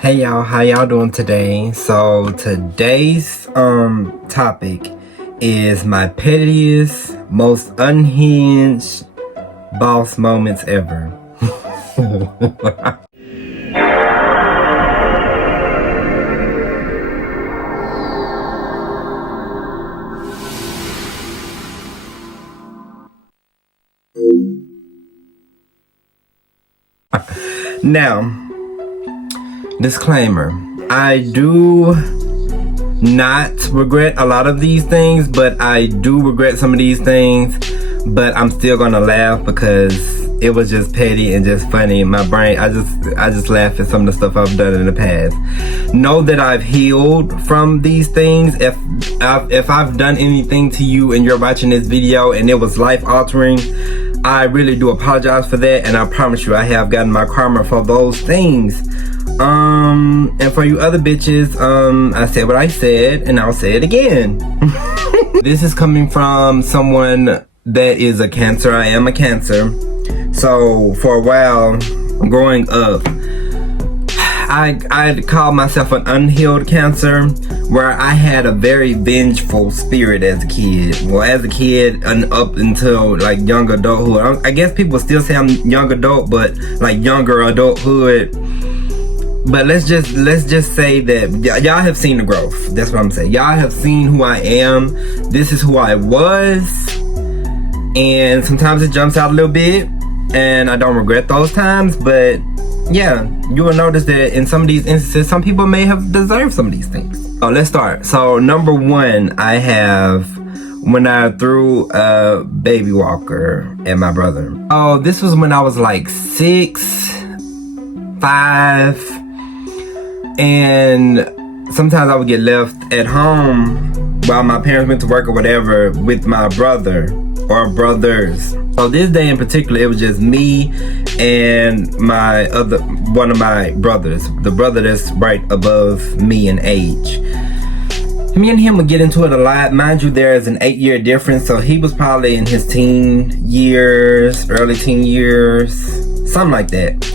Hey y'all, how y'all doing today? So today's topic is my pettiest, most unhinged boss moments ever. Now, disclaimer, I do not regret a lot of these things, but I do regret some of these things, but I'm still gonna laugh because it was just petty and just funny in my brain. I just laugh at some of the stuff I've done in the past. Know that I've healed from these things. If I've done anything to you and you're watching this video and it was life altering, I really do apologize for that, and I promise you I have gotten my karma for those things. And for you other bitches, I said what I said, and I'll say it again. This is coming from someone that is a Cancer. I am a Cancer. So for a while, growing up, I called myself an unhealed Cancer, where I had a very vengeful spirit as a kid. Well, as a kid and up until like young adulthood. I guess people still say I'm young adult, but like younger adulthood. But let's just say that y'all have seen the growth. That's what I'm saying. Y'all have seen who I am. This is who I was. And sometimes it jumps out a little bit, and I don't regret those times, but yeah, you will notice that in some of these instances, some people may have deserved some of these things. So let's start. So number one, I have when I threw a baby walker at my brother. Oh, this was when I was like 6, 5, and sometimes I would get left at home while my parents went to work or whatever with my brother or brothers. So this day in particular, it was just me and one of my brothers, the brother that's right above me in age. Me and him would get into it a lot. Mind you, there is an 8-year difference, so he was probably in his teen years, early teen years, something like that.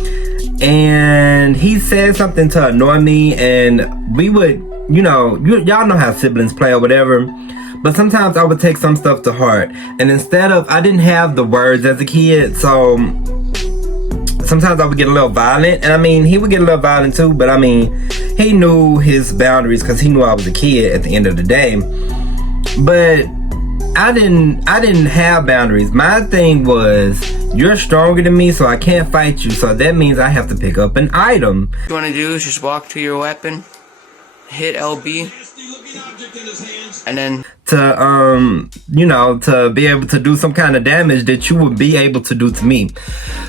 And he said something to annoy me, and we would, y'all know how siblings play or whatever. But sometimes I would take some stuff to heart. And instead of, I didn't have the words as a kid, so sometimes I would get a little violent. And I mean, he would get a little violent too, but I mean, he knew his boundaries because he knew I was a kid at the end of the day. But I didn't have boundaries. My thing was, you're stronger than me, so I can't fight you. So that means I have to pick up an item. What you want to do is just walk to your weapon, hit LB, and then to be able to do some kind of damage that you would be able to do to me.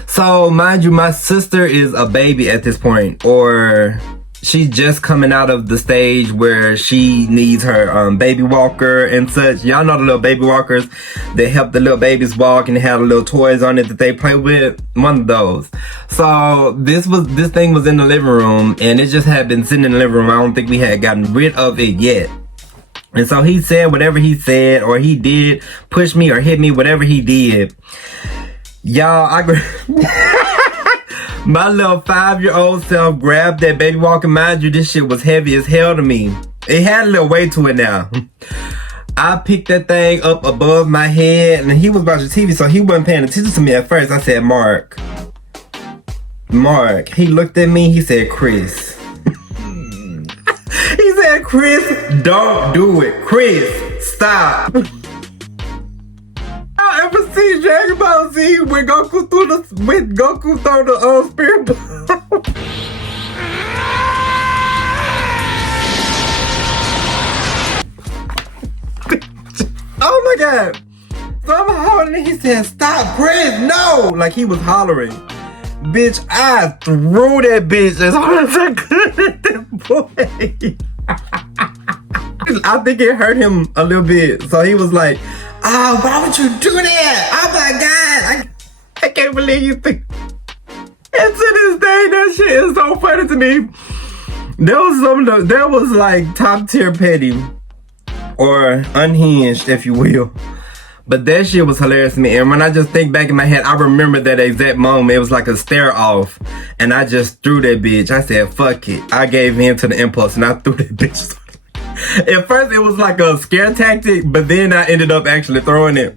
So mind you, my sister is a baby at this point, or she's just coming out of the stage where she needs her baby walker and such. Y'all know the little baby walkers that help the little babies walk and have the little toys on it that they play with. One of those. So this thing was in the living room, and it just had been sitting in the living room. I don't think we had gotten rid of it yet. And so he said whatever he said, or he did push me or hit me, whatever he did. Y'all, my little 5-year-old self grabbed that baby walker. Mind you, this shit was heavy as hell to me. It had a little weight to it now. I picked that thing up above my head, and he was watching TV, so he wasn't paying attention to me at first. I said, Mark. He looked at me, he said, Chris. He said, Chris, don't do it. Chris, stop. I ever see Dragon Ball Z when Goku threw the spirit ball? Oh my god. So I'm holding it. He said, stop, Chris, no. Like he was hollering. Bitch, I threw that bitch as hard as I could at that boy. I think it hurt him a little bit. So he was like, oh, why would you do that? Oh my god. I can't believe you think. And to this day, that shit is so funny to me. There was like top tier petty or unhinged, if you will. But that shit was hilarious to me. And when I just think back in my head, I remember that exact moment. It was like a stare off. And I just threw that bitch. I said, fuck it. I gave in to the impulse and I threw that bitch. At first, it was like a scare tactic, but then I ended up actually throwing it.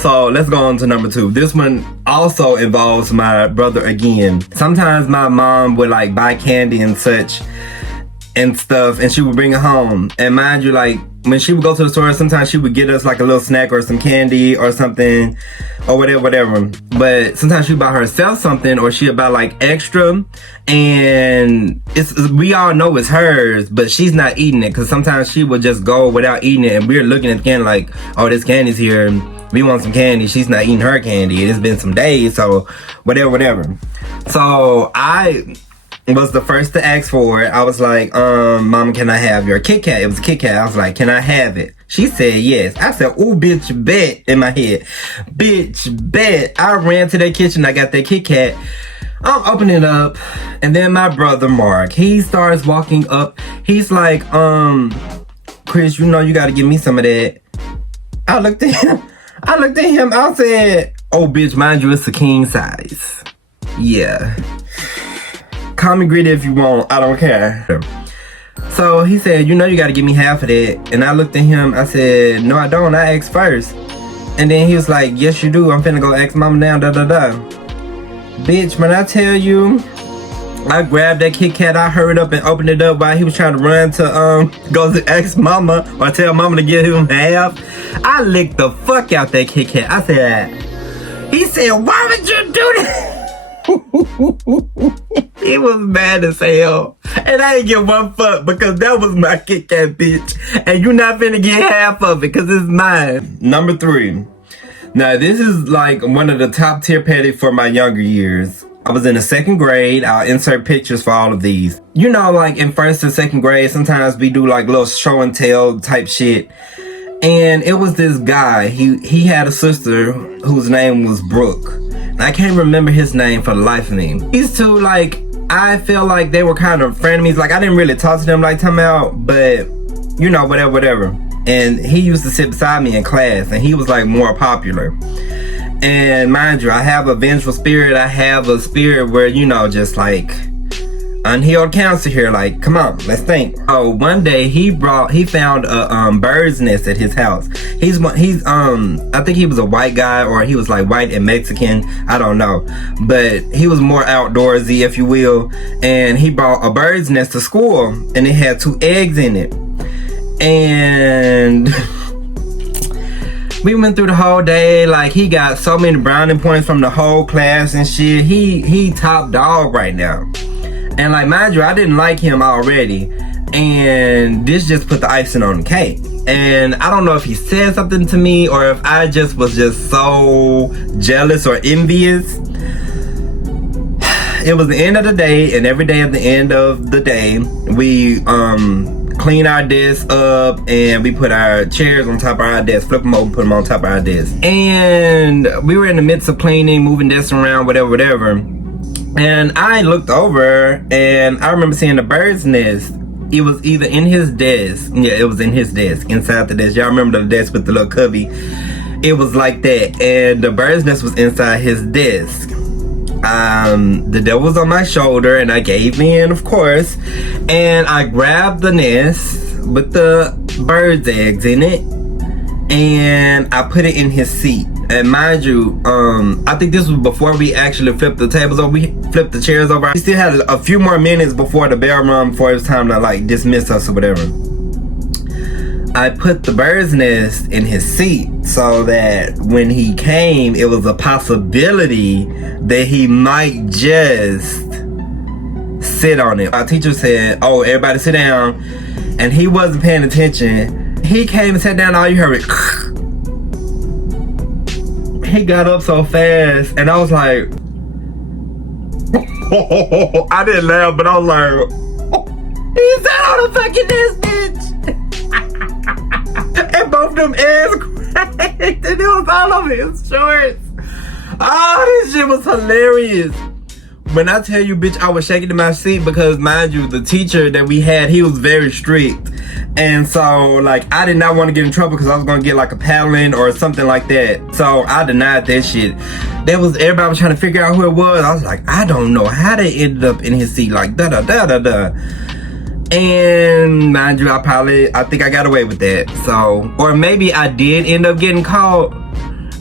So let's go on to number 2. This one also involves my brother again. Sometimes my mom would like buy candy and such and stuff, and she would bring it home. And mind you, like when she would go to the store, sometimes she would get us like a little snack or some candy or something or whatever. But sometimes she would buy herself something, or she would buy like extra, and we all know it's hers, but she's not eating it because sometimes she would just go without eating it, and we're looking at the candy like, oh, this candy's here. We want some candy. She's not eating her candy. It's been some days, so whatever. So I was the first to ask for it. I was like, Mom, can I have your Kit Kat? It was a Kit Kat. I was like, can I have it? She said yes. I said, ooh, bitch, bet, in my head. Bitch, bet. I ran to that kitchen. I got that Kit Kat. I'm opening it up. And then my brother, Mark, he starts walking up. He's like, Chris, you know you got to give me some of that. I looked at him. I said, oh, bitch, mind you, it's a king size. Yeah. Call me greedy if you want. I don't care. So he said, you know you got to give me half of that. And I looked at him. I said, no, I don't. I asked first. And then he was like, yes, you do. I'm finna go ask mama now, Bitch, when I tell you, I grabbed that Kit Kat, I hurried up and opened it up while he was trying to run to go to ask mama or tell mama to give him half. I licked the fuck out that Kit Kat. I said, he said, why would you do that? He was mad as hell. And I didn't give one fuck because that was my Kit Kat, bitch. And you not finna get half of it because it's mine. Number 3. Now this is like one of the top tier petty for my younger years. I was in the 2nd grade. I'll insert pictures for all of these. You know, like in 1st and 2nd grade, sometimes we do like little show and tell type shit. And it was this guy. He had a sister whose name was Brooke. And I can't remember his name for the life of me. These two, like, I feel like they were kind of frenemies. Like, I didn't really talk to them like time out, but you know, whatever. And he used to sit beside me in class, and he was like more popular. And mind you, I have a vengeful spirit. I have a spirit where, you know, just like unhealed cancer here. Like, come on, let's think. Oh, one day he found a bird's nest at his house. He's I think he was a white guy, or he was like white and Mexican. I don't know, but he was more outdoorsy, if you will. And he brought a bird's nest to school, and it had 2 eggs in it. And we went through the whole day. Like, he got so many brownie points from the whole class and shit. He top dog right now. And like, mind you, I didn't like him already. And this just put the icing on the cake. And I don't know if he said something to me or if I just was just so jealous or envious. It was the end of the day, and every day at the end of the day, we clean our desk up and we put our chairs on top of our desk, flip them over, put them on top of our desk. And we were in the midst of cleaning, moving desks around, whatever. And I looked over and I remember seeing the bird's nest. It was either in his desk. Yeah, it was in his desk, inside the desk. Y'all remember the desk with the little cubby? It was like that. And the bird's nest was inside his desk. The devil was on my shoulder and I gave in, of course. And I grabbed the nest with the bird's eggs in it and I put it in his seat. And mind you, I think this was before we actually flipped the tables over. We flipped the chairs over. We still had a few more minutes before the bell rung, before it was time to like dismiss us or whatever. I put the bird's nest in his seat so that when he came, it was a possibility that he might just sit on it. Our teacher said, oh, everybody sit down. And he wasn't paying attention. He came and sat down, all you heard it. He got up so fast, and I was like, I didn't laugh, but I was like, he sat on the fucking nest, bitch. And both them eggs cracked, and it was all over his shorts. Oh, this shit was hilarious. When I tell you, bitch, I was shaking in my seat because, mind you, the teacher that we had, he was very strict. And so, like, I did not want to get in trouble because I was going to get, like, a paddling or something like that. So, I denied that shit. Everybody was trying to figure out who it was. I was like, I don't know how they ended up in his seat, like, da-da-da-da-da. And, mind you, I think I got away with that. So, or maybe I did end up getting caught.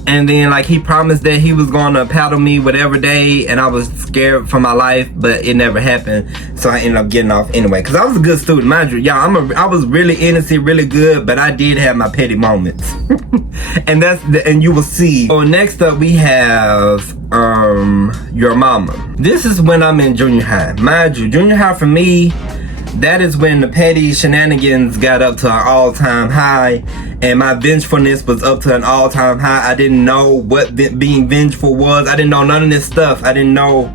And then, like, he promised that he was gonna paddle me whatever day, and I was scared for my life, but it never happened. So I ended up getting off anyway, because I was a good student, mind you. Y'all, I was really innocent, really good, but I did have my petty moments. and you will see. So next up, we have your mama. This is when I'm in junior high. Mind you, junior high for me, that is when the petty shenanigans got up to an all-time high, and my vengefulness was up to an all-time high. I didn't know what being vengeful was. I didn't know none of this stuff. I didn't know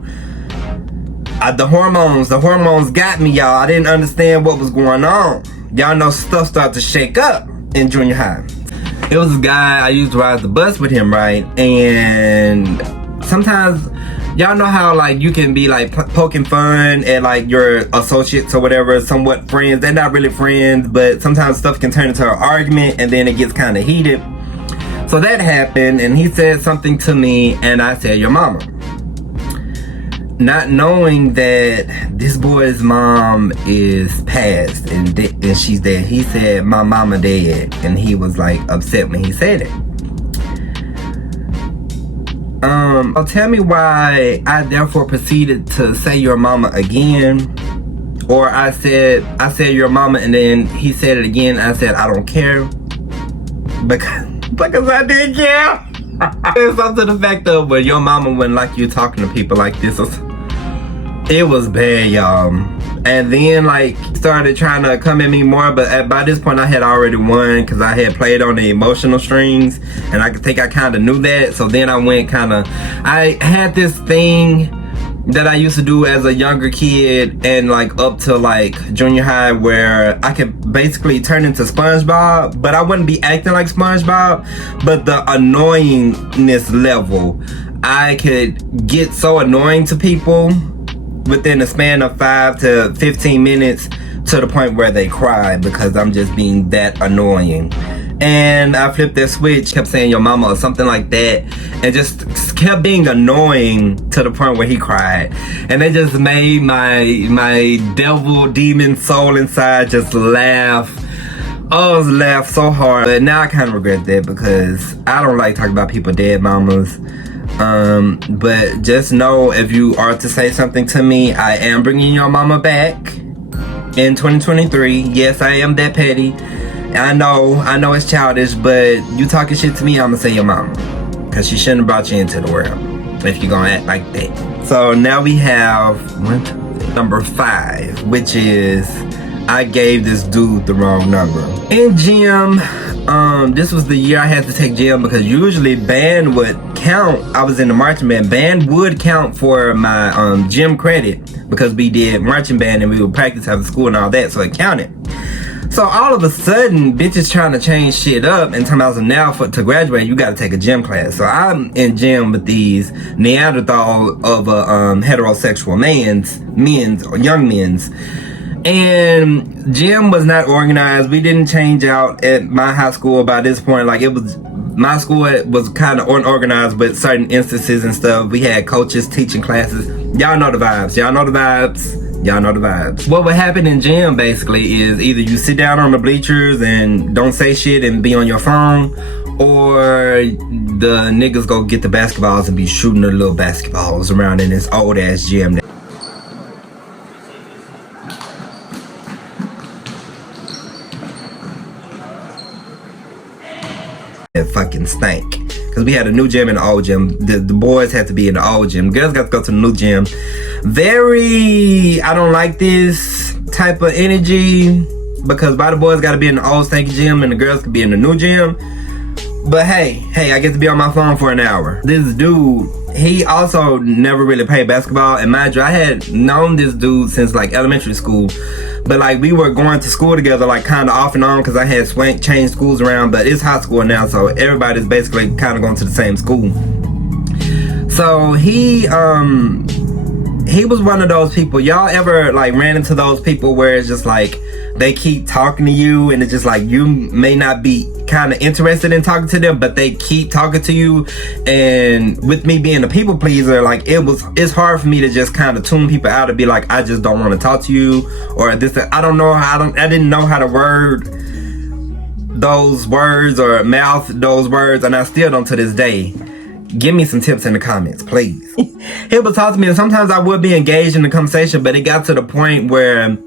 the hormones got me, y'all. I didn't understand what was going on. Y'all know stuff started to shake up in junior high. It was this guy, I used to ride the bus with him, right? And sometimes, y'all know how, like, you can be, like, poking fun at, like, your associates or whatever, somewhat friends. They're not really friends, but sometimes stuff can turn into an argument, and then it gets kind of heated. So that happened, and he said something to me, and I said, your mama. Not knowing that this boy's mom is passed, and she's dead. He said, my mama dead, and he was, like, upset when he said it. Tell me why I therefore proceeded to say your mama again, or I said your mama, and then he said it again. I said I don't care because I didn't care. It's up to the fact of where your mama wouldn't like you talking to people like this. It was bad, y'all. And then, like, started trying to come at me more, but by this point I had already won because I had played on the emotional strings, and I think I kind of knew that. So then I went I had this thing that I used to do as a younger kid and, like, up to, like, junior high, where I could basically turn into SpongeBob, but I wouldn't be acting like SpongeBob, but the annoyingness level, I could get so annoying to people within the span of 5 to 15 minutes to the point where they cry because I'm just being that annoying. And I flipped that switch, kept saying your mama or something like that, and just kept being annoying to the point where he cried. And it just made my devil demon soul inside just laugh. Oh, I was laughed so hard. But now I kind of regret that because I don't like talking about people dead mamas. But just know, if you are to say something to me, I am bringing your mama back in 2023. Yes, I am that petty. I know it's childish, but you talking shit to me, I'm gonna say your mama, because she shouldn't have brought you into the world if you're gonna act like that. So now we have number 5, which is I gave this dude the wrong number. In gym, this was the year I had to take gym because usually band would count. I was in the marching band. Band would count for my gym credit because we did marching band and we would practice after school and all that, so it counted. So all of a sudden, bitches trying to change shit up and tell me now to graduate, you gotta take a gym class. So I'm in gym with these Neanderthal of a heterosexual young men's. And gym was not organized. We didn't change out at my high school by this point. Like, my school was kind of unorganized with certain instances and stuff. We had coaches teaching classes. Y'all know the vibes. What would happen in gym basically is either you sit down on the bleachers and don't say shit and be on your phone, or the niggas go get the basketballs and be shooting the little basketballs around in this old ass gym. It fucking stank because we had a new gym and an old gym. The boys had to be in the old gym. Girls got to go to the new gym. I don't like this type of energy because why the boys got to be in the old stanky gym and the girls could be in the new gym. But hey, I get to be on my phone for an hour. This dude, he also never really played basketball, and mind you, I had known this dude since like elementary school. But like, we were going to school together, like kind of off and on, because I had changed schools around. But it's high school now, so everybody's basically kind of going to the same school. So he he was one of those people. Y'all ever like ran into those people where it's just like they keep talking to you and it's just like you may not be kind of interested in talking to them, but they keep talking to you? And with me being a people pleaser, like it's hard for me to just kind of tune people out and be like, I just don't want to talk to you, or this. I didn't know how to word those words or mouth those words, and I still don't to this day. Give me some tips in the comments, please. He would talk to me, and sometimes I would be engaged in the conversation, but it got to the point where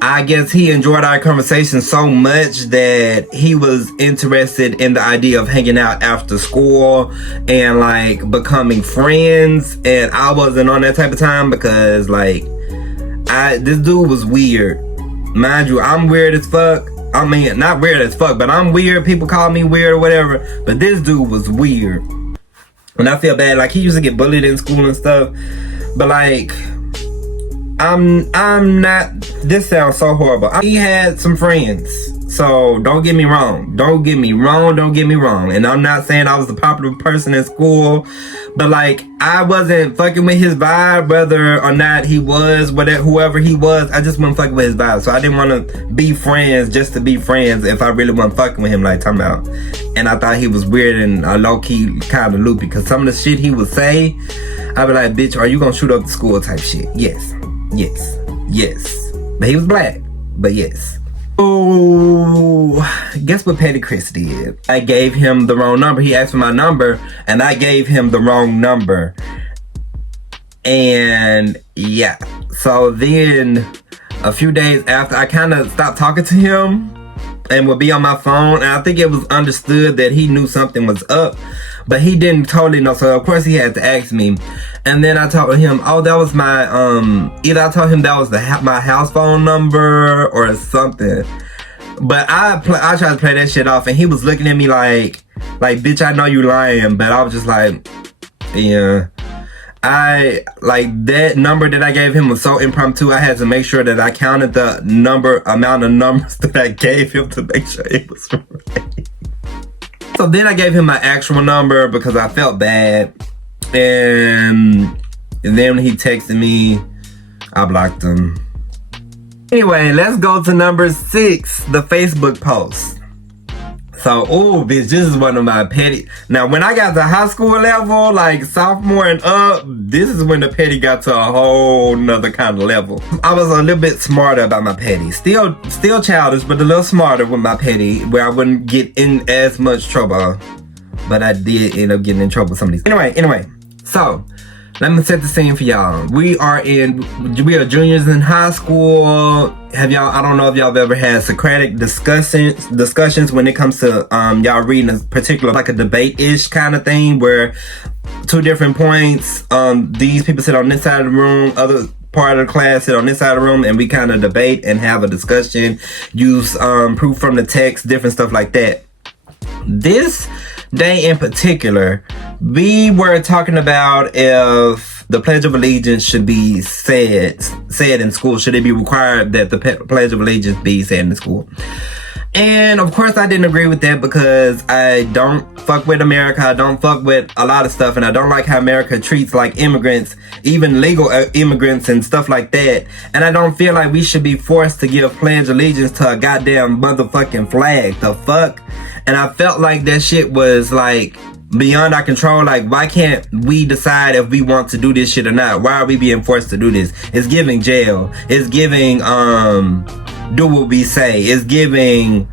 I guess he enjoyed our conversation so much that he was interested in the idea of hanging out after school and like becoming friends, and I wasn't on that type of time because like this dude was weird. Mind you, I'm weird as fuck. I mean, not weird as fuck, but I'm weird. People call me weird or whatever, but this dude was weird. And I feel bad. Like, he used to get bullied in school and stuff, but like I'm not, this sounds so horrible. He had some friends, so don't get me wrong. Don't get me wrong. And I'm not saying I was the popular person in school, but like I wasn't fucking with his vibe, whether or not he was, whoever he was. I just wasn't fucking with his vibe. So I didn't want to be friends just to be friends if I really wasn't fucking with him, like talking about. And I thought he was weird and low-key kind of loopy, because some of the shit he would say, I'd be like, bitch, are you gonna shoot up the school type shit? Yes. But he was black, but yes. Oh, guess what Petty Chris did? I gave him the wrong number. He asked for my number, and I gave him the wrong number. And yeah, so then a few days after, I kind of stopped talking to him and would be on my phone, and I think it was understood that he knew something was up, but he didn't totally know, so of course he had to ask me. And then I told him, oh, that was my either I told him that was my house phone number or something, but I tried to play that shit off, and he was looking at me like bitch, I know you lying. But I was just like, yeah, I like that number that I gave him was so impromptu. I had to make sure that I counted the amount of numbers that I gave him to make sure it was right. So then I gave him my actual number because I felt bad. And then when he texted me, I blocked him. Anyway, let's go to number 6, the Facebook post. So, oh, bitch, this is one of my petty. Now, when I got to high school level, like sophomore and up, this is when the petty got to a whole nother kind of level. I was a little bit smarter about my petty. Still childish, but a little smarter with my petty, where I wouldn't get in as much trouble. But I did end up getting in trouble with some of these. Anyway, so let me set the scene for y'all. We are juniors in high school. I don't know if y'all have ever had Socratic discussions when it comes to y'all reading a particular, like a debate-ish kind of thing, where 2 different points, these people sit on this side of the room, other part of the class sit on this side of the room, and we kind of debate and have a discussion, use proof from the text, different stuff like that. This day in particular, we were talking about if the Pledge of Allegiance should be said in school. Should it be required that the Pledge of Allegiance be said in school? And of course I didn't agree with that, because I don't fuck with America. I don't fuck with a lot of stuff, and I don't like how America treats like immigrants, even legal immigrants and stuff like that. And I don't feel like we should be forced to give Pledge Allegiance to a goddamn motherfucking flag. The fuck? And I felt like that shit was like beyond our control. Like, why can't we decide if we want to do this shit or not? Why are we being forced to do this? It's giving jail. It's giving do what we say. It's giving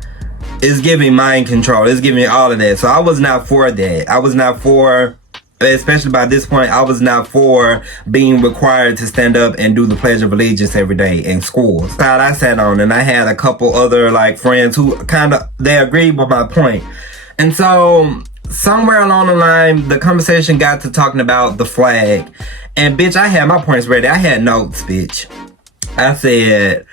mind control. It's giving all of that. So I was not for that. I was not for, especially by this point, I was not for being required to stand up and do the Pledge of Allegiance every day in school. Side I sat on, and I had a couple other like friends who they agreed with my point. And so somewhere along the line, the conversation got to talking about the flag. And bitch, I had my points ready. I had notes, bitch. I said,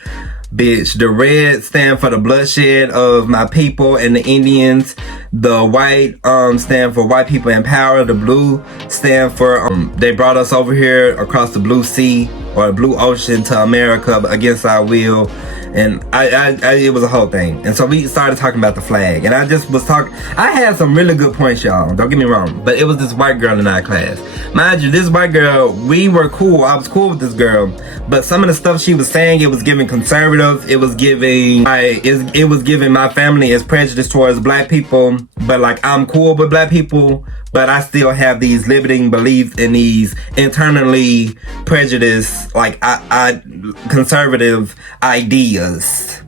bitch, the red stand for the bloodshed of my people and the Indians. The white stand for white people in power. The blue stand for they brought us over here across the blue sea or the blue ocean to America against our will. And it was a whole thing. And so we started talking about the flag. And I just was talking. I had some really good points, y'all. Don't get me wrong. But it was this white girl in our class. Mind you, this white girl, we were cool. I was cool with this girl. But some of the stuff she was saying, it was giving conservative. It was giving my family is prejudiced towards black people. But like, I'm cool with black people. But I still have these limiting beliefs and these internally prejudiced, like I conservative ideas.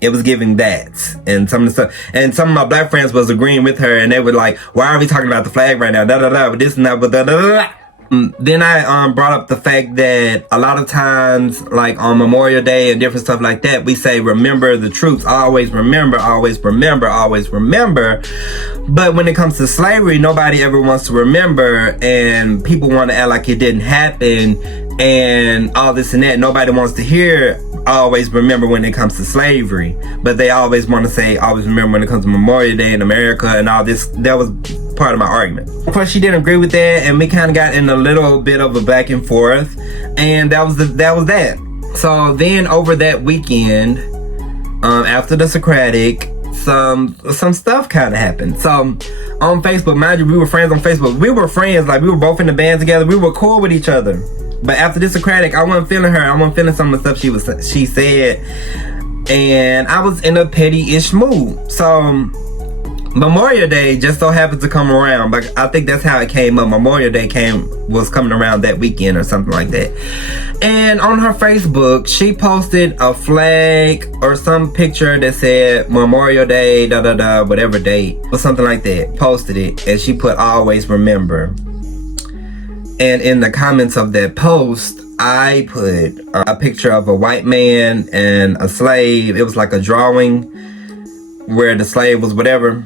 It was giving that, and some of the stuff, and some of my black friends was agreeing with her, and they were like, "Why are we talking about the flag right now? Da da da, but this and that, but da da da." Then I brought up the fact that a lot of times, like on Memorial Day and different stuff like that, we say, remember the troops, always remember, always remember, always remember. But when it comes to slavery, nobody ever wants to remember, and people want to act like it didn't happen and all this and that. Nobody wants to hear always remember when it comes to slavery, but they always want to say always remember when it comes to Memorial Day in America and all this. That was part of my argument. Of course, she didn't agree with that, and we kind of got in a little bit of a back and forth, and that was that. So then over that weekend, after the Socratic, some stuff kind of happened. So on Facebook, mind you, we were friends on Facebook. We were friends, like we were both in the band together. We were cool with each other. But after this Socratic, I wasn't feeling her. I wasn't feeling some of the stuff she said, and I was in a petty-ish mood. So Memorial Day just so happened to come around, but I think that's how it came up. Memorial Day was coming around that weekend or something like that. And on her Facebook, she posted a flag or some picture that said Memorial Day, da da da, whatever date or something like that. Posted it, and she put always remember. And in the comments of that post, I put a picture of a white man and a slave. It was like a drawing where the slave was whatever.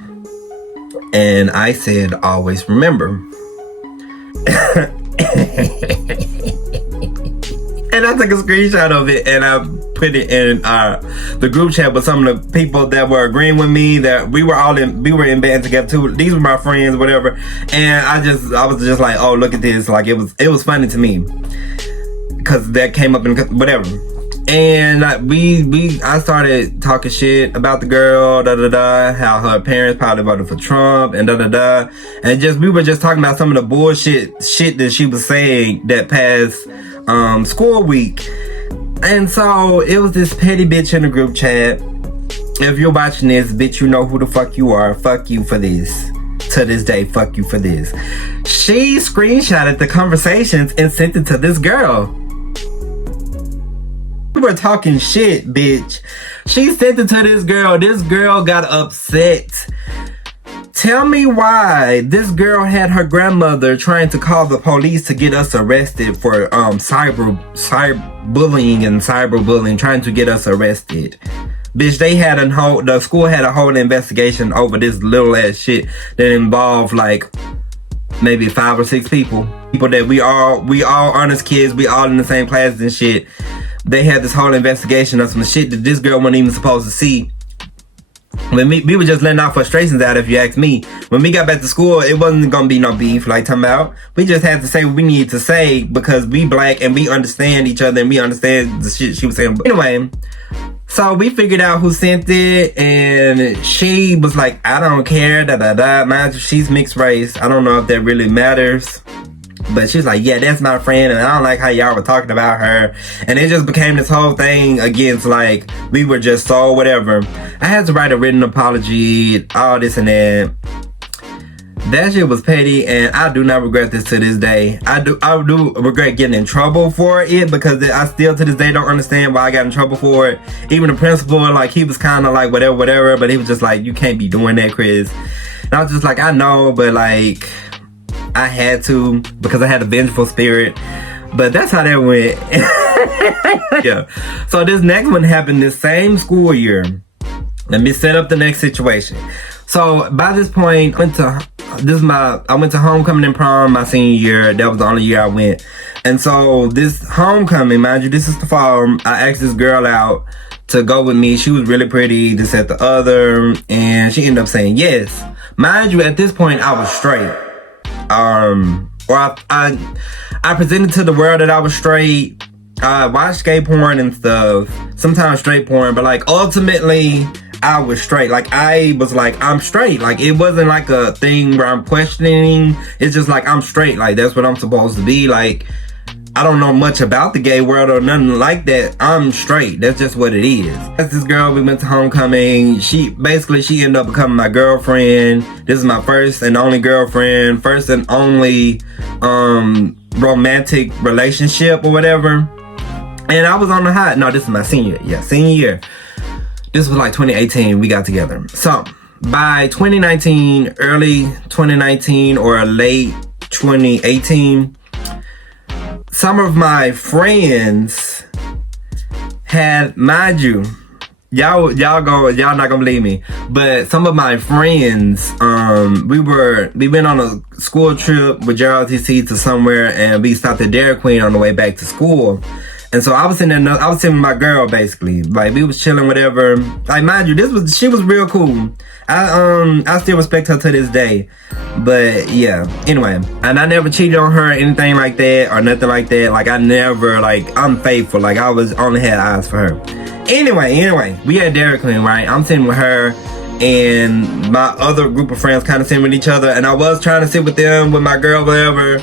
And I said, always remember. And I took a screenshot of it and I put it in the group chat with some of the people that were agreeing with me, that we were in band together too. These were my friends, whatever. And I was just like, oh, look at this. Like it was funny to me because that came up in whatever. And I started talking shit about the girl, da da da, how her parents probably voted for Trump, and da da da, and we were just talking about some of the bullshit shit that she was saying that past school week. And so it was this petty bitch in the group chat. If you're watching this, bitch, you know who the fuck you are. Fuck you for this. To this day, fuck you for this. She screenshotted the conversations and sent it to this girl. We were talking shit, bitch. She sent it to this girl. This girl got upset. Tell me why this girl had her grandmother trying to call the police to get us arrested for cyberbullying, trying to get us arrested. Bitch, the school had a whole investigation over this little ass shit that involved like maybe 5 or 6 people that we all honest kids, we all in the same classes and shit. They had this whole investigation of some shit that this girl wasn't even supposed to see. When we were just letting our frustrations out, if you ask me. When we got back to school, it wasn't gonna be no beef like talking about. We just had to say what we needed to say because we black and we understand each other and we understand the shit she was saying. But anyway, so we figured out who sent it, and she was like, I don't care, da da da. Mind you, she's mixed race. I don't know if that really matters. But she was like, yeah, that's my friend, and I don't like how y'all were talking about her. And it just became this whole thing against, like, we were just so whatever. I had to write a written apology, all this and that. That shit was petty, and I do not regret this to this day. I do regret getting in trouble for it, because I still to this day don't understand why I got in trouble for it. Even the principal, like, he was kind of like, whatever, but he was just like, you can't be doing that, Chris. And I was just like, I know, but like, I had to, because I had a vengeful spirit. But that's how that went. Yeah. So this next one happened this same school year. Let me set up the next situation. So by this point, I went to homecoming and prom my senior year. That was the only year I went. And so this homecoming, mind you, this is the fall. I asked this girl out to go with me. She was really pretty, this, that, the other, and she ended up saying yes. Mind you, at this point, I was straight. Or I presented to the world that I was straight. I watched gay porn and stuff, sometimes straight porn, but like ultimately I was straight. Like I was like, I'm straight. Like it wasn't like a thing where I'm questioning. It's just like I'm straight. Like that's what I'm supposed to be. Like I don't know much about the gay world or nothing like that. I'm straight. That's just what it is. That's this girl, we went to homecoming. She ended up becoming my girlfriend. This is my first and only girlfriend, first and only romantic relationship or whatever. And I was on the high. No, this is my senior year. This was like 2018, we got together. So by 2019, early 2019 or late 2018, some of my friends had, mind you, y'all not gonna believe me, but some of my friends, we went on a school trip with JRTC to somewhere, and we stopped at Dairy Queen on the way back to school. And so I was sitting with my girl, basically. Like, we was chilling, whatever. Like, mind you, she was real cool. I still respect her to this day. But, yeah. Anyway. And I never cheated on her or anything like that, or nothing like that. Like, I never, like, I'm faithful. Like, I only had eyes for her. Anyway. We at Dairy Queen, right? I'm sitting with her, and my other group of friends kind of sitting with each other. And I was trying to sit with them, with my girl, whatever.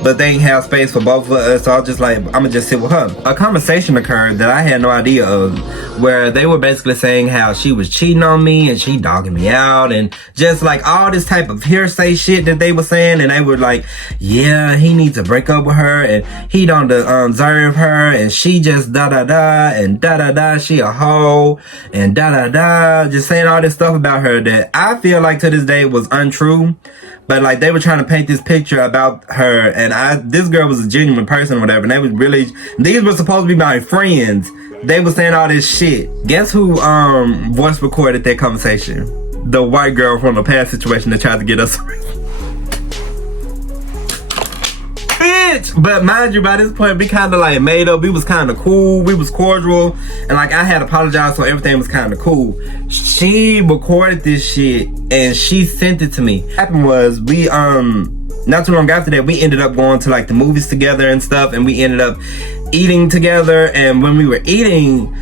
But they didn't have space for both of us, so I was just like, I'm gonna just sit with her. A conversation occurred that I had no idea of, where they were basically saying how she was cheating on me and she dogging me out, and just like all this type of hearsay shit that they were saying. And they were like, yeah, he needs to break up with her, and he don't deserve her, and she just da-da-da, and da-da-da, she a hoe, and da-da-da, just saying all this stuff about her that I feel like to this day was untrue. But like they were trying to paint this picture about her, and this girl was a genuine person or whatever, and these were supposed to be my friends. They were saying all this shit. Guess who voice recorded that conversation? The white girl from the past situation that tried to get us. Bitch! But mind you, by this point, we kind of like made up. We was kind of cool. We was cordial. And like I had apologized, so everything was kind of cool. She recorded this shit and she sent it to me. What happened was we, not too long after that, we ended up going to like the movies together and stuff. And we ended up eating together. And when we were eating,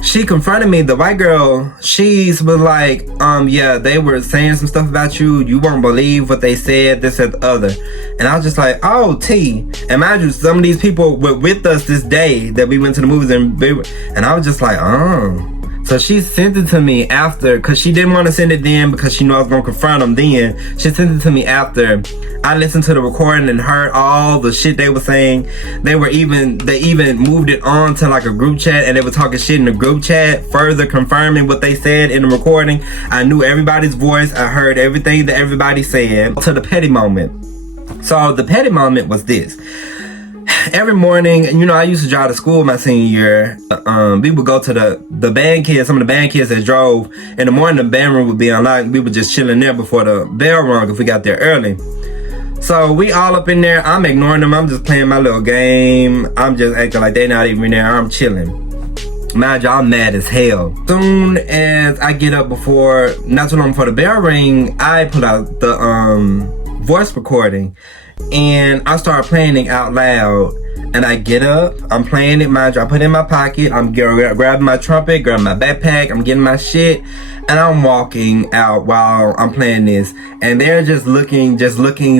she confronted me, the white girl. She was like, yeah, they were saying some stuff about you. You won't believe what they said, this and the other. And I was just like, oh, T. And mind you, some of these people were with us this day that we went to the movies, and I was just like, oh. So she sent it to me after, because she didn't want to send it then because she knew I was going to confront them then. She sent it to me after I listened to the recording and heard all the shit they were saying. They even moved it on to like a group chat, and they were talking shit in the group chat, further confirming what they said in the recording. I knew everybody's voice. I heard everything that everybody said. To the petty moment. So the petty moment was this. Every morning, you know, I used to drive to school my senior year. We would go to the band kids, some of the band kids that drove. In the morning, the band room would be unlocked. We were just chilling there before the bell rung if we got there early. So we all up in there. I'm ignoring them. I'm just playing my little game. I'm just acting like they're not even there. I'm chilling. Mind you, I'm mad as hell. Soon as I get up not too long before the bell ring, I pull out the voice recording. And I start playing it out loud. And I get up, I'm playing it, mind you, I put it in my pocket, I'm grabbing my trumpet, grabbing my backpack, I'm getting my shit, and I'm walking out while I'm playing this. And they're just looking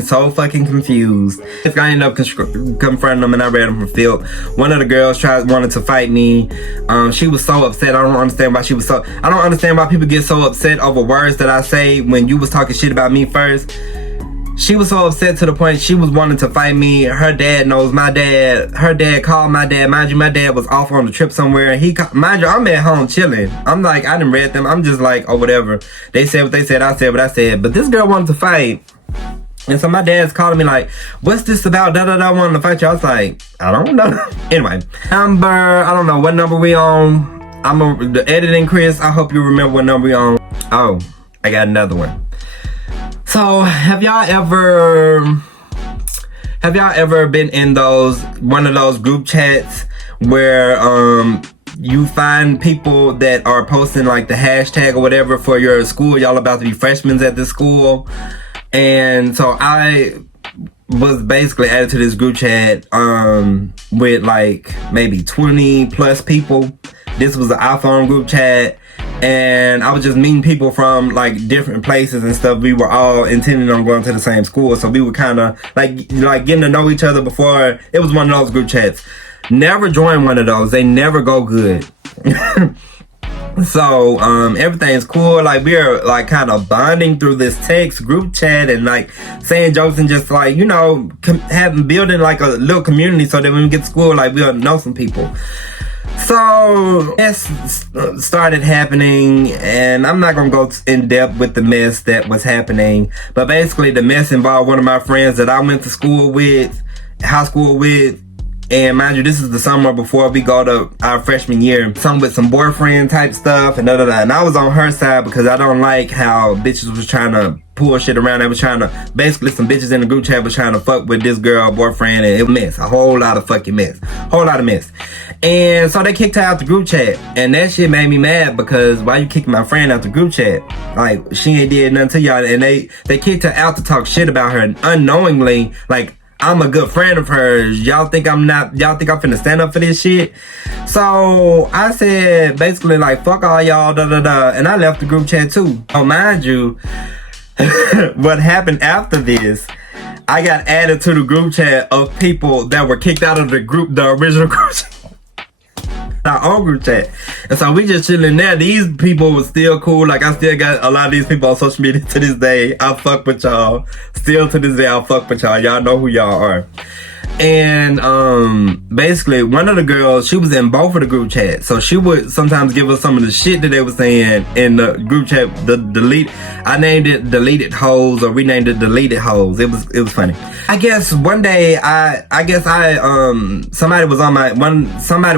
so fucking confused. I ended up confronting them, and I read them from field. One of the girls wanted to fight me. She was so upset. I don't understand why people get so upset over words that I say when you was talking shit about me first. She was so upset to the point she was wanting to fight me. Her dad knows my dad. Her dad called my dad. Mind you, my dad was off on the trip somewhere. Mind you, I'm at home chilling. I'm like, I didn't read them. I'm just like, oh, whatever. They said what they said. I said what I said. But this girl wanted to fight. And so my dad's calling me like, what's this about? Da-da-da, wanting to fight you. I was like, I don't know. Anyway, I don't know what number we on. The editing, Chris. I hope you remember what number we on. Oh, I got another one. So, have y'all ever been in one of those group chats where you find people that are posting like the hashtag or whatever for your school. Y'all about to be freshmen at this school. And so I was basically added to this group chat with like maybe 20 plus people. This was an iPhone group chat, and I was just meeting people from like different places and stuff. We were all intending on going to the same school, so we were kind of like getting to know each other before. It was one of those group chats. Never join one of those. They never go good. So everything's cool. Like we're like kind of bonding through this text group chat and like saying jokes and just like, you know, building like a little community so that when we get to school, like we'll know some people. So mess started happening, and I'm not gonna go in depth with the mess that was happening, but basically the mess involved one of my friends that I went to school with, high school with. And mind you, this is the summer before we go to our freshman year. Some with some boyfriend type stuff and da-da-da. And I was on her side because I don't like how bitches was trying to pull shit around. They was trying to, basically some bitches in the group chat was trying to fuck with this girl boyfriend, and it was a mess. A whole lot of fucking mess. Whole lot of mess. And so they kicked her out the group chat. And that shit made me mad because why you kicking my friend out the group chat? Like, she ain't did nothing to y'all. And they kicked her out to talk shit about her unknowingly. Like, I'm a good friend of hers. Y'all think I'm finna stand up for this shit? So I said basically like, fuck all y'all, da-da-da. And I left the group chat too. Oh, mind you, what happened after this, I got added to the group chat of people that were kicked out of the original group chat. Our own group chat. And so we just chilling there. These people were still cool. Like I still got a lot of these people on social media to this day. I fuck with y'all. Still to this day I fuck with y'all. Y'all know who y'all are. And basically one of the girls, she was in both of the group chats. So she would sometimes give us some of the shit that they were saying in the group chat. I named it deleted hoes, or renamed it deleted hoes. It was funny. I guess one day somebody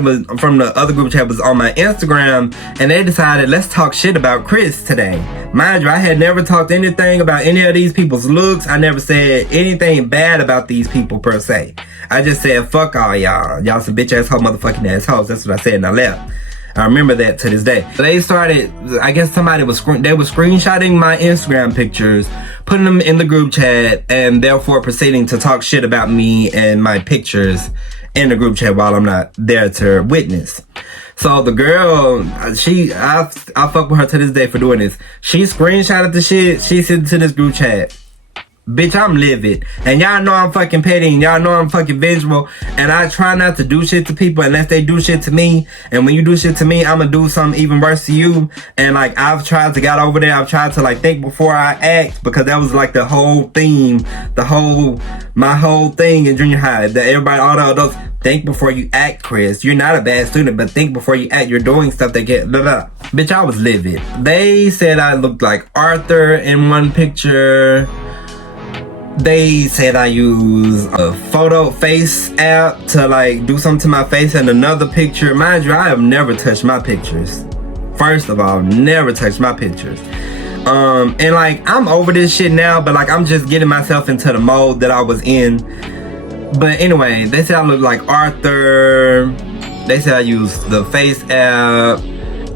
was from the other group chat was on my Instagram, and they decided, let's talk shit about Chris today. Mind you, I had never talked anything about any of these people's looks. I never said anything bad about these people per se. I just said, fuck all y'all. Y'all some bitch ass hoe motherfucking assholes. That's what I said, and I left. I remember that to this day. They started, I guess they was screenshotting my Instagram pictures, putting them in the group chat, and therefore proceeding to talk shit about me and my pictures in the group chat while I'm not there to witness. So the girl, I fuck with her to this day for doing this. She screenshotted the shit. She sent it to this group chat. Bitch, I'm livid. And y'all know I'm fucking petty, and y'all know I'm fucking vengeful. And I try not to do shit to people unless they do shit to me. And when you do shit to me, I'ma do something even worse to you. And like, I've tried to get over there. I've tried to like think before I act, because that was like the whole theme, my whole thing in junior high. That everybody, all the adults, think before you act, Chris. You're not a bad student, but think before you act. You're doing stuff that get blah, blah. Bitch, I was livid. They said I looked like Arthur in one picture. They said I use a photo face app to like do something to my face in another picture. Mind you, I have never touched my pictures. First of all, never touched my pictures. And like, I'm over this shit now, but like, I'm just getting myself into the mode that I was in. But anyway, they said I look like Arthur. They said I used the face app.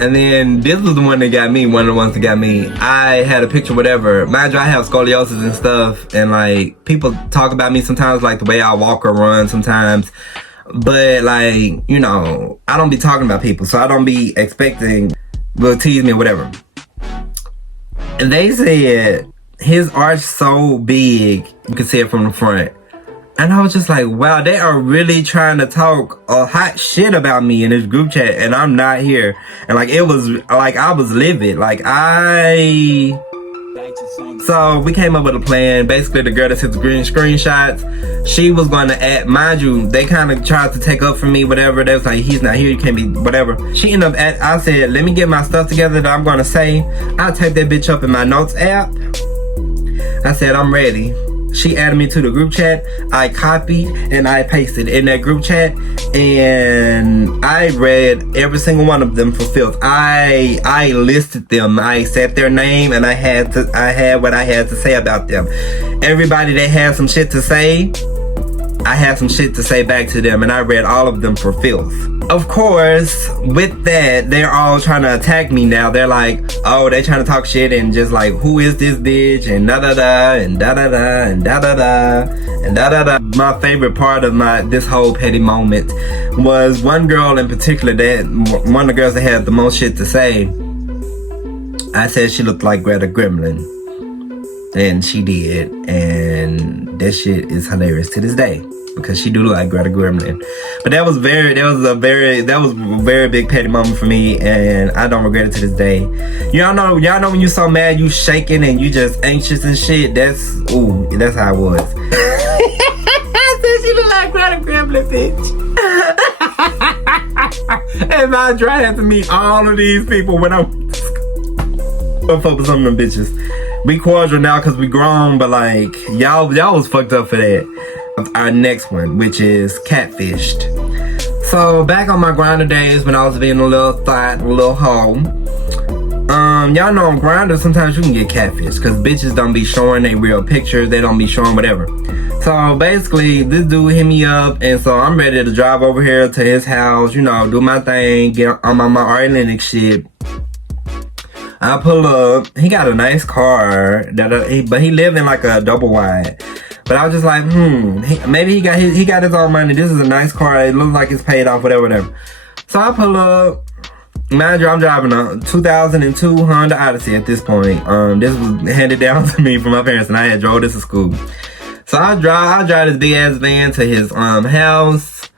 And then this was the one that got me, one of the ones that got me. I had a picture, whatever. Mind you, I have scoliosis and stuff. And like, people talk about me sometimes, like the way I walk or run sometimes. But like, you know, I don't be talking about people. So I don't be expecting, will tease me or whatever. And they said his arch so big, you can see it from the front. And I was just like, wow, they are really trying to talk a hot shit about me in this group chat, and I'm not here. And like, it was like, I was livid. So we came up with a plan. Basically, the girl that sent the green screenshots, she was going to add, mind you, they kind of tried to take up for me, whatever. They was like, he's not here, you can't be, whatever. She ended up I said, let me get my stuff together that I'm going to say. I'll type that bitch up in my notes app. I said, I'm ready. She added me to the group chat. I copied and I pasted in that group chat, and I read every single one of them for filth. I listed them. I said their name, and I had what I had to say about them. Everybody that had some shit to say, I had some shit to say back to them, and I read all of them for filth. Of course, with that, they're all trying to attack me now. They're like, oh, they trying to talk shit and just like, who is this bitch? And da-da-da, and da-da-da, and da-da-da, and da-da-da. My favorite part of this whole petty moment was one girl in particular, one of the girls that had the most shit to say. I said she looked like Greta Gremlin. And she did. And that shit is hilarious to this day. Because she do look like Greta Gremlin. But that was a very big petty moment for me, and I don't regret it to this day. Y'all know when you so mad, you shaking and you just anxious and shit. That's how it was. I said she look like Greta Gremlin, bitch. And I tried to meet all of these people when I'm focus on them bitches. We cordial now because we grown, but like y'all was fucked up for that. Our next one, which is catfished. So back on my Grindr days when I was being a little thought, a little hoe. Y'all know on Grindr sometimes you can get catfished because bitches don't be showing their real pictures, they don't be showing whatever. So basically this dude hit me up, and so I'm ready to drive over here to his house, you know, do my thing, get on my Atlantic shit. I pull up, he got a nice car, but he lived in like a double wide. But I was just like, maybe he got his own money. This is a nice car. It looks like it's paid off, whatever. So I pull up. Mind you, I'm driving a 2002 Honda Odyssey at this point. This was handed down to me from my parents, and I had drove this to school. So I drive this big ass van to his house,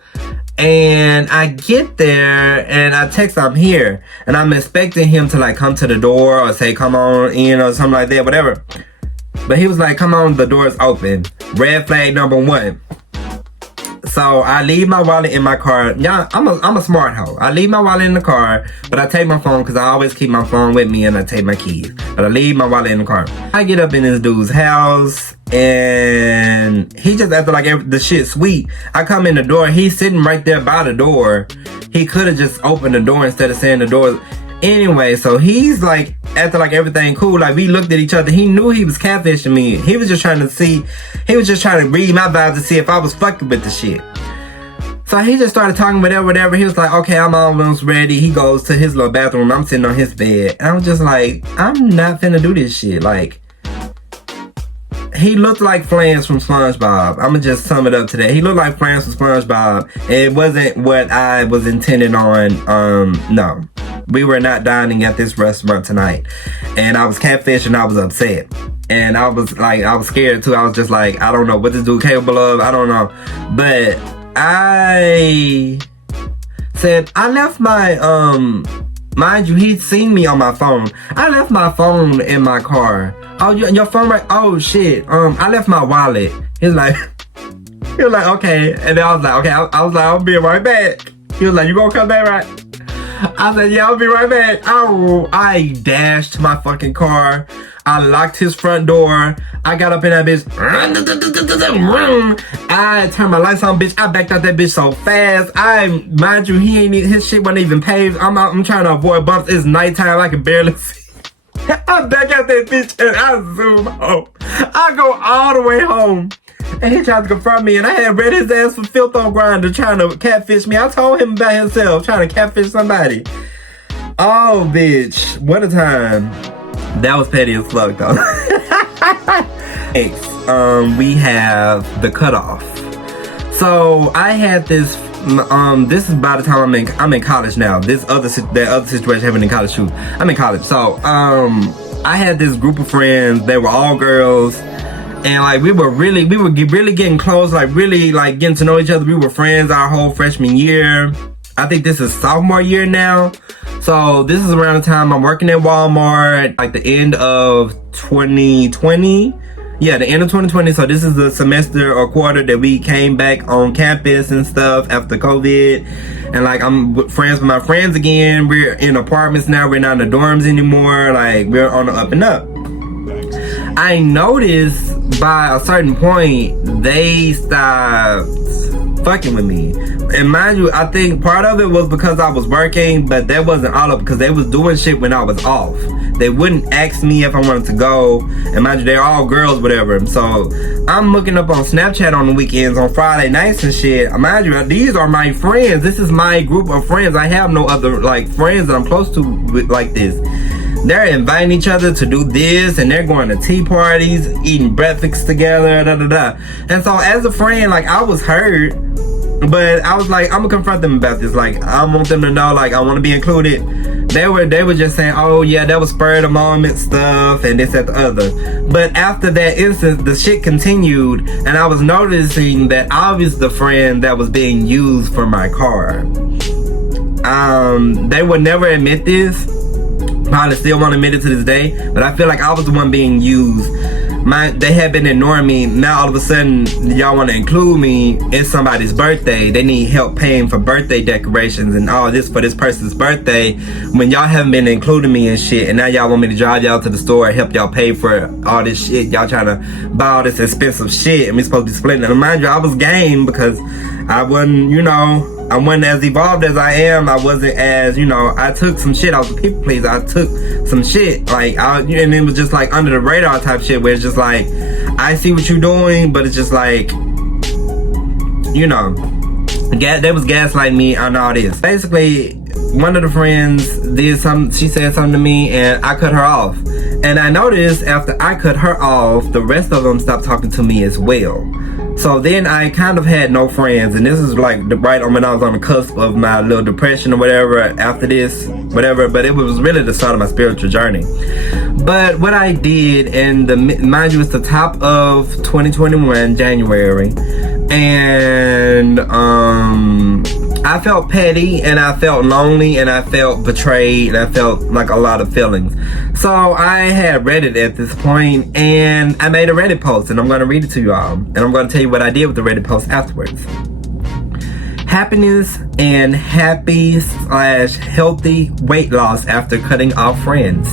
and I get there and I text I'm here, and I'm expecting him to like come to the door or say come on in or something like that, whatever. But he was like, come on, the door's open. Red flag number 1. So I leave my wallet in my car. Yeah, I'm a smart hoe. I leave my wallet in the car, but I take my phone because I always keep my phone with me, and I take my keys. But I leave my wallet in the car. I get up in this dude's house, and he just acted like the shit sweet. I come in the door. He's sitting right there by the door. He could have just opened the door instead of saying the door. Anyway, so he's like acting like everything cool. Like we looked at each other. He knew he was catfishing me. He was just trying to read my vibes to see if I was fucking with the shit. So he just started talking whatever. He was like, okay, I'm almost ready. He goes to his little bathroom. I'm sitting on his bed. And I was just like, I'm not finna do this shit. Like, he looked like Flans from SpongeBob. I'ma just sum it up today. He looked like Flans from SpongeBob. It wasn't what I was intending on. No. We were not dining at this restaurant tonight. And I was catfished and I was upset. And I was scared too. I was just like, I don't know what this dude capable of. I don't know. But I said, I left my, mind you, he'd seen me on my phone. I left my phone in my car. Oh, your phone right? Oh shit. I left my wallet. He was like, okay. And then I was like, okay. I was like, I'll be right back. He was like, you gonna come back, right? I said, yeah, I'll be right back. I dashed to my fucking car. I locked his front door. I got up in that bitch. I turned my lights on, bitch. I backed out that bitch so fast. Mind you, his shit wasn't even paved. I'm trying to avoid bumps. It's nighttime. I can barely see. I back out that bitch and I zoom home. I go all the way home. And he tried to confront me, and I had read his ass for filth on Grindr trying to catfish me. I told him about himself trying to catfish somebody. Oh, bitch. What a time. That was petty as fuck, though. Next, we have the cutoff. So, I had this, this is by the time I'm in college now. That other situation happened in college too. I'm in college. So, I had this group of friends. They were all girls. And like we were really getting close, like really like getting to know each other. We were friends our whole freshman year. I think this is sophomore year now. So this is around the time I'm working at Walmart, like the end of 2020. Yeah, the end of 2020. So this is the semester or quarter that we came back on campus and stuff after COVID. And like I'm friends with my friends again. We're in apartments now. We're not in the dorms anymore. Like we're on the up and up. I noticed by a certain point they stopped fucking with me. And mind you, I think part of it was because I was working, but that wasn't all of it, because they was doing shit when I was off. They wouldn't ask me if I wanted to go, and mind you, they're all girls, whatever. So I'm looking up on Snapchat on the weekends, on Friday nights and shit. Mind you, these are my friends. This is my group of friends. I have no other like friends that I'm close to like this. They're inviting each other to do this, and they're going to tea parties, eating breakfast together, da da da. And so as a friend, like, I was hurt, but I was like, I'm gonna confront them about this. Like, I want them to know, like, I want to be included. They were just saying, oh yeah, that was spur of the moment stuff and this, that, the other. But after that instance, the shit continued, and I was noticing that I was the friend that was being used for my car. They would never admit this. Probably still won't admit it to this day, but I feel like I was the one being used. They had been ignoring me. Now all of a sudden, y'all want to include me. It's somebody's birthday. They need help paying for birthday decorations and all this for this person's birthday, when y'all haven't been including me and shit. And now y'all want me to drive y'all to the store and help y'all pay for all this shit. Y'all trying to buy all this expensive shit, and we supposed to be splitting it. And mind you, I was game because I wasn't, I wasn't as evolved as I am. I wasn't as, I took some shit. I was a people pleaser. I took some shit, like, and it was just like under the radar type shit, where it's just like, I see what you're doing, but it's just like, they was gaslighting me on all this. Basically, one of the friends did something, she said something to me, and I cut her off. And I noticed after I cut her off, the rest of them stopped talking to me as well. So then I kind of had no friends, and this is like right when I was on the cusp of my little depression or whatever after this, whatever, but it was really the start of my spiritual journey. But what I did, and mind you, it's the top of 2021, January, and I felt petty, and I felt lonely, and I felt betrayed, and I felt like a lot of feelings. So I had Reddit at this point, and I made a Reddit post, and I'm going to read it to you all, and I'm going to tell you what I did with the Reddit post afterwards. Happiness and happy/healthy weight loss after cutting off friends.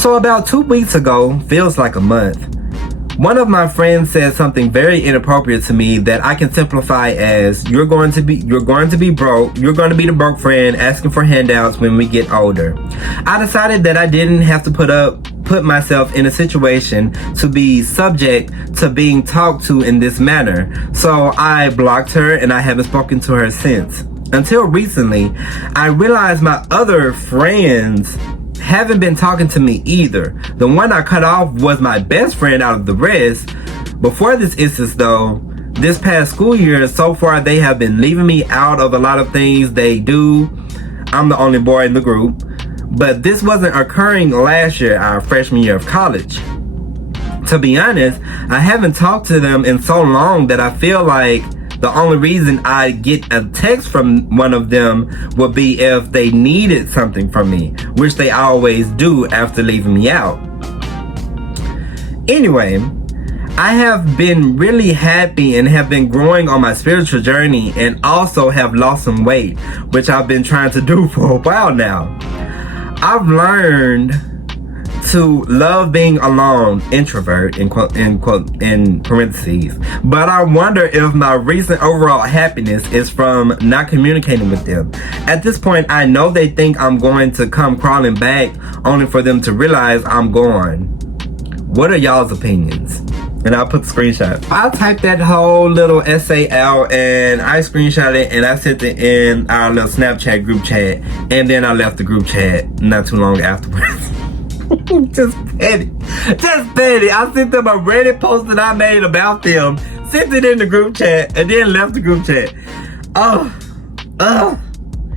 So about 2 weeks ago, feels like a month, one of my friends said something very inappropriate to me that I can simplify as, you're going to be broke. You're going to be the broke friend asking for handouts when we get older. I decided that I didn't have to put myself in a situation to be subject to being talked to in this manner. So I blocked her, and I haven't spoken to her since. Until recently, I realized my other friends haven't been talking to me either. The one I cut off was my best friend out of the rest. Before this instance though, this past school year, so far they have been leaving me out of a lot of things they do. I'm the only boy in the group. But this wasn't occurring last year, our freshman year of college. To be honest, I haven't talked to them in so long that I feel like the only reason I get a text from one of them would be if they needed something from me, which they always do after leaving me out. Anyway, I have been really happy and have been growing on my spiritual journey, and also have lost some weight, which I've been trying to do for a while now. I've learned to love being alone, introvert in parentheses, but I wonder if my recent overall happiness is from not communicating with them. At this point, I know they think I'm going to come crawling back, only for them to realize I'm gone. What are y'all's opinions? And I'll put the screenshot. I typed that whole little essay out, and I screenshot it, and I sent it in our little Snapchat group chat, and then I left the group chat not too long afterwards. Just petty. I sent them a Reddit post that I made about them, sent it in the group chat, and then left the group chat.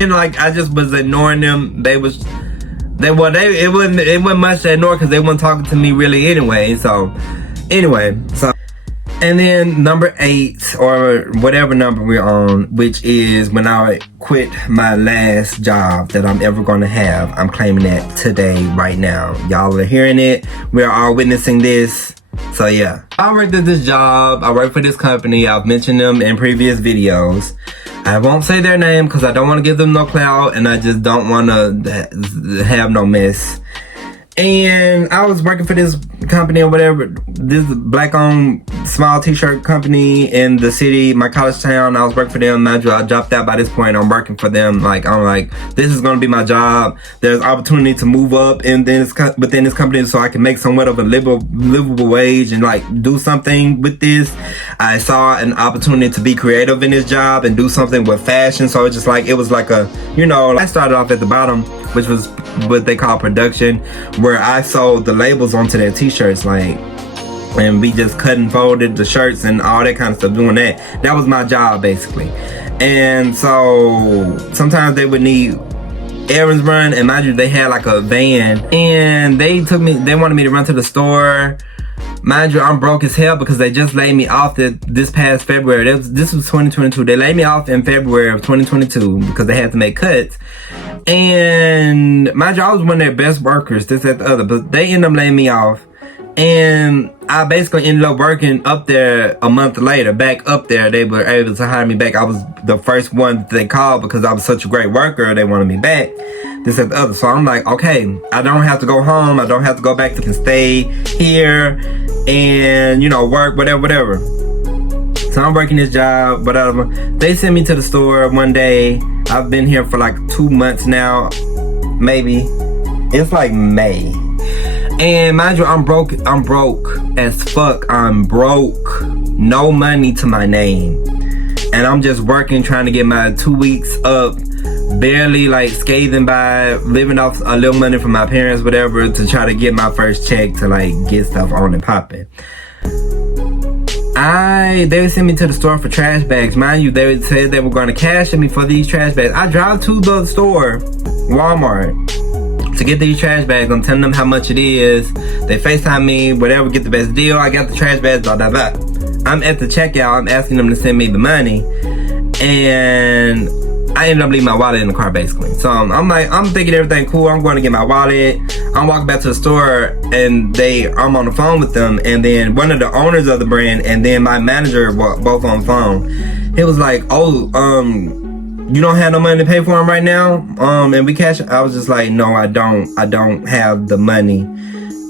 And like, I just was ignoring them. It wasn't much to ignore, because they weren't talking to me really anyway. So and then number 8, or whatever number we're on, which is when I quit my last job that I'm ever going to have. I'm claiming that today, right now. Y'all are hearing it. We're all witnessing this. So yeah, I worked at this job. I work for this company. I've mentioned them in previous videos. I won't say their name because I don't want to give them no clout, and I just don't want to have no mess. And I was working for this company or whatever. This black-owned small t-shirt company in the city, my college town. I was working for them. Mind you, I dropped out by this point. I'm working for them. Like, I'm like, this is gonna be my job. There's opportunity to move up within this company, so I can make somewhat of a livable wage and like do something with this. I saw an opportunity to be creative in this job and do something with fashion. So it's just like, it was like a, you know, I started off at the bottom, which was what they call production, where I sold the labels onto their t-shirts, like, and we just cut and folded the shirts and all that kind of stuff, doing that. That was my job, basically. And so sometimes they would need errands run, and mind you, they had like a van, and they wanted me to run to the store. Mind you, I'm broke as hell because they just laid me off this past February. This was 2022. They laid me off in February of 2022 because they had to make cuts. And mind you, I was one of their best workers, this, that, the other, but they ended up laying me off. And I basically ended up working up there a month later, back up there. They were able to hire me back. I was the first one that they called because I was such a great worker. They wanted me back, this, that, the other. So I'm like, okay, I don't have to go home. I don't have to go back to stay here and, you know, work, whatever. So I'm working this job, whatever. They sent me to the store one day. I've been here for like 2 months now, maybe. It's like May. And mind you, I'm broke as fuck. I'm broke. No money to my name. And I'm just working, trying to get my 2 weeks up. Barely like scathing by, living off a little money from my parents, whatever, to try to get my first check to like get stuff on and popping. They sent me to the store for trash bags. Mind you, they said they were going to cash at me for these trash bags. I drive to the store, Walmart, to get these trash bags. I'm telling them how much it is. They FaceTime me, whatever, get the best deal. I got the trash bags, blah, blah, blah. I'm at the checkout. I'm asking them to send me the money. And I ended up leaving my wallet in the car, basically. So I'm thinking everything cool. I'm going to get my wallet. I'm walking back to the store, and I'm on the phone with them, and then one of the owners of the brand and then my manager were both on the phone. He was like, oh, you don't have no money to pay for them right now? And we cash. I was just like, no, I don't have the money.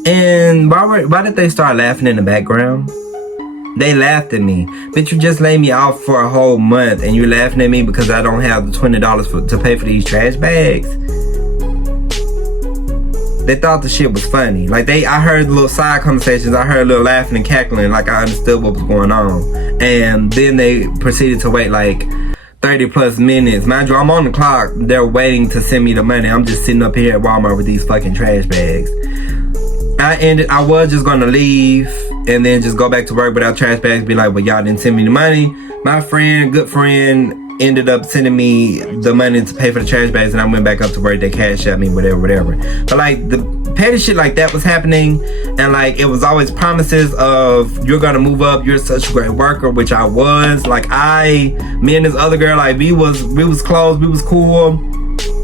And why did they start laughing in the background? They laughed at me. Bitch, you just laid me off for a whole month and you're laughing at me because I don't have the $20 to pay for these trash bags. They thought the shit was funny. Like I heard little side conversations. I heard a little laughing and cackling, like I understood what was going on. And then they proceeded to wait like 30 plus minutes. Mind you, I'm on the clock. They're waiting to send me the money. I'm just sitting up here at Walmart with these fucking trash bags. I was just gonna leave and then just go back to work without trash bags, be like, well, y'all didn't send me the money. My good friend, ended up sending me the money to pay for the trash bags, and I went back up to work. They cashed at me, whatever. But like the petty shit like that was happening, and like it was always promises of you're gonna move up, you're such a great worker, which I was. Like me and this other girl, like we was close, we was cool,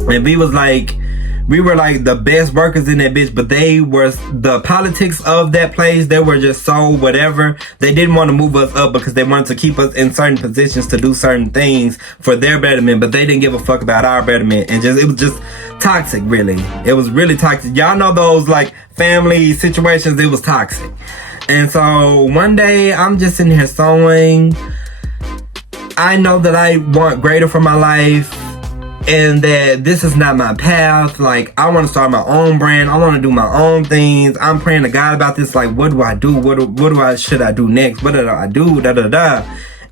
and we were like the best workers in that bitch, but they were the politics of that place. They were just so whatever. They didn't want to move us up because they wanted to keep us in certain positions to do certain things for their betterment, but they didn't give a fuck about our betterment. And it was just toxic, really. It was really toxic. Y'all know those like family situations, it was toxic. And so one day I'm just sitting here sewing. I know that I want greater for my life, and that this is not my path. Like, I want to start my own brand. I want to do my own things. I'm praying to God about this. Like, what do I do? Should I do next? What do I do?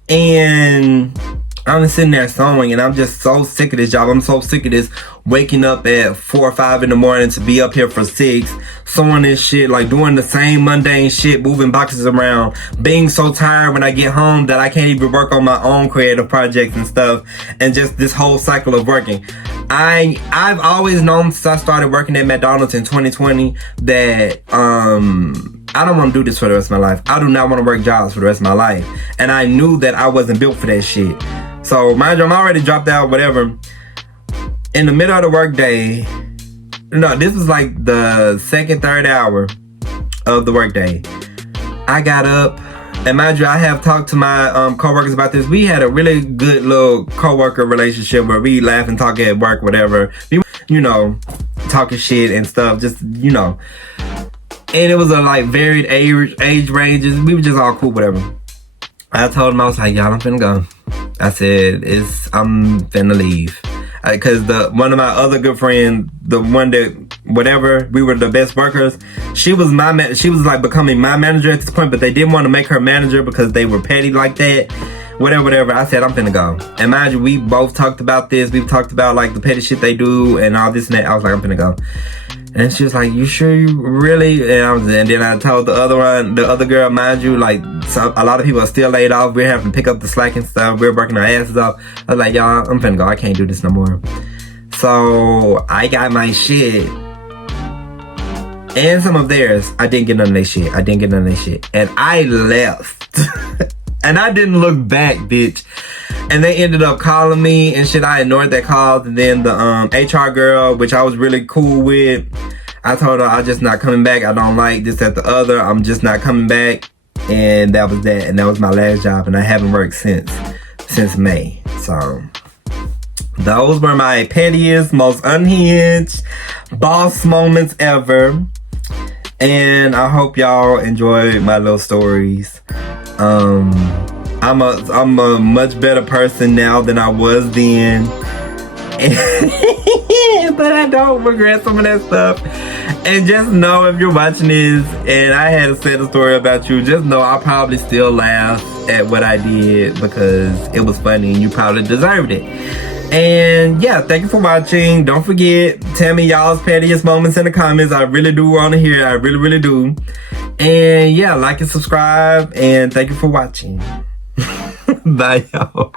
And I'm sitting there sewing, and I'm just so sick of this job. I'm so sick of this waking up at 4 or 5 in the morning to be up here for 6, sewing this shit, like doing the same mundane shit, moving boxes around, being so tired when I get home that I can't even work on my own creative projects and stuff, and just this whole cycle of working. I've always known since I started working at McDonald's in 2020 that I don't want to do this for the rest of my life. I do not want to work jobs for the rest of my life. And I knew that I wasn't built for that shit. So mind you, I'm already dropped out, whatever. In the middle of the workday, no, this was like the second, third hour of the workday. I got up, and mind you, I have talked to my co-workers about this. We had a really good little co-worker relationship where we laugh and talk at work, whatever. We, talking shit and stuff, just, And it was a like varied age ranges. We were just all cool, whatever. I told him, I was like, y'all, I'm finna go. I said, I'm finna leave. Cause one of my other good friends, the one that, whatever, we were the best workers. She was like becoming my manager at this point, but they didn't want to make her manager because they were petty like that. Whatever. I said, I'm finna go. And mind you, we both talked about this. We've talked about like the petty shit they do and all this and that. I was like, I'm finna go. And she was like, you sure you really? And then I told the other girl, mind you, like a lot of people are still laid off. We're having to pick up the slack and stuff. We're working our asses off. I was like, y'all, I'm finna go. I can't do this no more. So I got my shit and some of theirs. I didn't get none of their shit. And I left. And I didn't look back, bitch. And they ended up calling me and shit. I ignored that call. And then the HR girl, which I was really cool with, I told her I'm just not coming back. I don't like this, that, the other. I'm just not coming back. And that was that. And that was my last job. And I haven't worked since May. So those were my pettiest, most unhinged boss moments ever. And I hope y'all enjoyed my little stories. I'm a much better person now than I was then. But I don't regret some of that stuff. And just know, if you're watching this and I had to say a story about you, just know I probably still laugh at what I did because it was funny and you probably deserved it. And yeah, thank you for watching. Don't forget, tell me y'all's pettiest moments in the comments. I really do want to hear it. I really, really do. And yeah, like and subscribe. And thank you for watching. Bye, y'all.